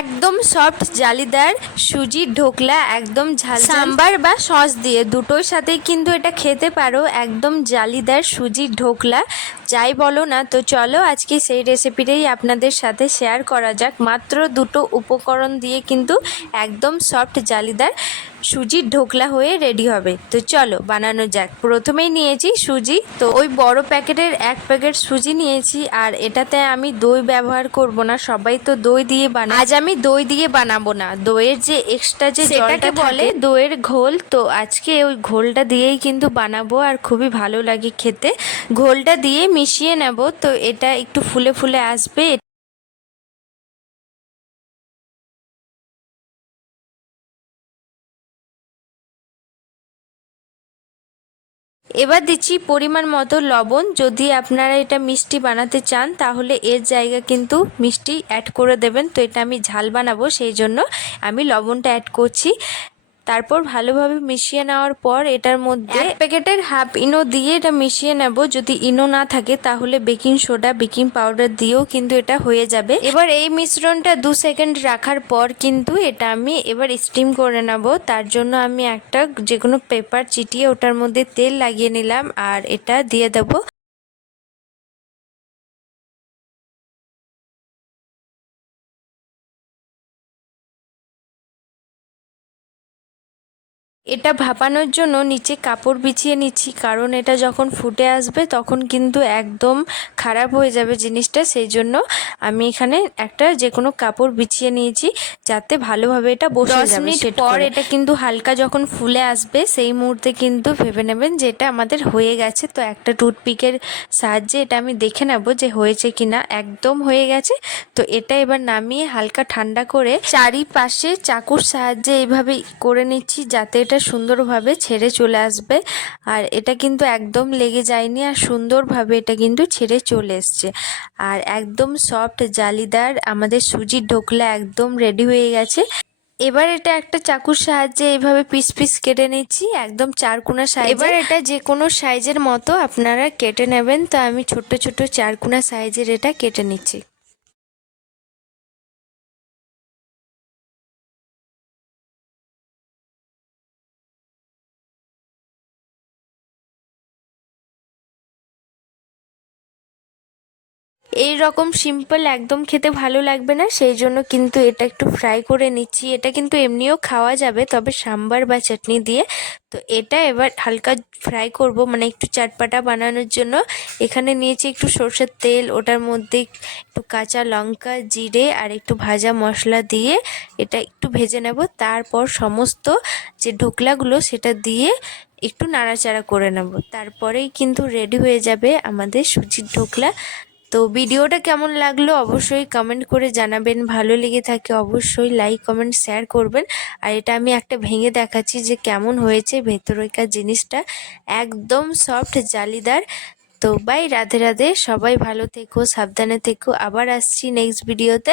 একদম সফট জালিদার সুজি ঢোকলা, একদম ঝাল সাম্বার বা সস দিয়ে দুটোর সাথে কিন্তু এটা খেতে পারো, একদম জালিদার সুজি ঢোকলা। যাই বলো না, তো চলো আজকে সেই রেসিপিটাই আপনাদের সাথে শেয়ার করা যাক। মাত্র দুটো উপকরণ দিয়ে কিন্তু একদম সফট জালিদার। সুজির ঢোকলা হয়ে রেডি হবে। তো চলো বানানো যাক। প্রথমেই নিয়েছি সুজি। তো ওই বড় প্যাকেটের এক প্যাকেট সুজি নিয়েছি আর এটাতে আমি দই ব্যবহার করব না। সবাই তো দই দিয়ে বানায় আজ আমি দই দিয়ে বানাবো না। দইয়ের যে এক্সট্রা যে জলটা বলে দইয়ের ঘোল তো আজকে ওই ঘোলটা দিয়েই কিন্তু বানাবো আর খুবই ভালো লাগে খেতে। ঘোলটা দিয়ে মিশিয়ে নেব তো এটা একটু ফুলে ফুলে আসবে। এবার দিচ্ছি পরিমাণ মতো লবণ। যদি আপনারা এটা মিষ্টি বানাতে চান, তাহলে এর জায়গা কিন্তু মিষ্টি অ্যাড করে দেবেন। তো এটা আমি ঝাল বানাবো, সেই জন্য আমি লবণটা অ্যাড করছি। তারপর ভালোভাবে মিশিয়ে নেওয়ার পর এটার মধ্যে এক প্যাকেটের হাফ ইনো দিয়ে এটা মিশিয়ে নেব। যদি ইনো না থাকে, তাহলে বেকিং সোডা, বেকিং পাউডার দিয়েও কিন্তু এটা হয়ে যাবে। এবার এই মিশ্রণটা দু সেকেন্ড রাখার পর কিন্তু এটা আমি এবার স্টিম করে নেব। তার জন্য আমি একটা যে কোনো পেপার চিটিয়ে ওটার মধ্যে তেল লাগিয়ে নিলাম আর এটা দিয়ে দেবো। এটা ভাপানোর জন্য নিচে কাপড় বিছিয়ে নিচ্ছি কারণ এটা যখন ফুটে আসবে তখন কিন্তু একদম খারাপ হয়ে যাবে জিনিসটা। সেই জন্য আমি এখানে একটা যে কোনো কাপড় বিছিয়ে নিয়েছি যাতে ভালোভাবে এটা বসে যাবে মিনিট পর এটা কিন্তু হালকা যখন ফুলে আসবে সেই মুহূর্তে কিন্তু ভেবে নেবেন যে এটা আমাদের হয়ে গেছে। তো একটা টুথপিকের সাহায্যে এটা আমি দেখে নেব যে হয়েছে কিনা। একদম হয়ে গেছে। তো এটা এবার নামিয়ে হালকা ঠান্ডা করে চারিপাশে চাকুর সাহায্যে এইভাবে করে নিচ্ছি যাতে এটা সুন্দরভাবে ছেড়ে চলে আসবে। আর এটা কিন্তু একদম লেগে যায়নি আর সুন্দরভাবে এটা কিন্তু ছেড়ে চলে এসছে। আর একদম সফট জালিদার আমাদের সুজির ঢোকলা একদম রেডি হয়ে গেছে। এবার এটা একটা চাকুর সাহায্যে এইভাবে পিস পিস কেটে নিচ্ছি, একদম চারকোনা সাইজ এবার এটা যে কোনো সাইজের মতো আপনারা কেটে নেবেন, তো আমি ছোট ছোট চারকোনা সাইজের এটা কেটে নিচ্ছি। এই রকম সিম্পল একদম খেতে ভালো লাগবে না, সেই জন্য কিন্তু এটা একটু ফ্রাই করে নিচ্ছি। এটা কিন্তু এমনিও খাওয়া যাবে, তবে সাম্বার বা চাটনি দিয়ে। তো এটা এবার হালকা ফ্রাই করব মানে একটু চাটপাটা বানানোর জন্য। এখানে নিয়েছি একটু সর্ষের তেল, ওটার মধ্যে একটু কাঁচা লঙ্কা, জিরে আর একটু ভাজা মশলা দিয়ে এটা একটু ভেজে নেব। তারপর সমস্ত যে ঢোকলাগুলো, সেটা দিয়ে একটু নাড়াচাড়া করে নেব। তারপরেই কিন্তু রেডি হয়ে যাবে আমাদের সুজির ঢোকলা। তো ভিডিওটা কেমন লাগল অবশ্যই কমেন্ট করে জানাবেন। ভালো লেগে থাকে অবশ্যই লাইক কমেন্ট শেয়ার করবেন। আর এটা আমি একটা ভেঙে দেখাচ্ছি যে কেমন হয়েছে ভেতরেকার জিনিসটা। একদম সফট জালিদার। তো বাই রাধে রাধে। সবাই ভালো থেকো, সাবধানে থেকো। আবার আসছি নেক্সট ভিডিওতে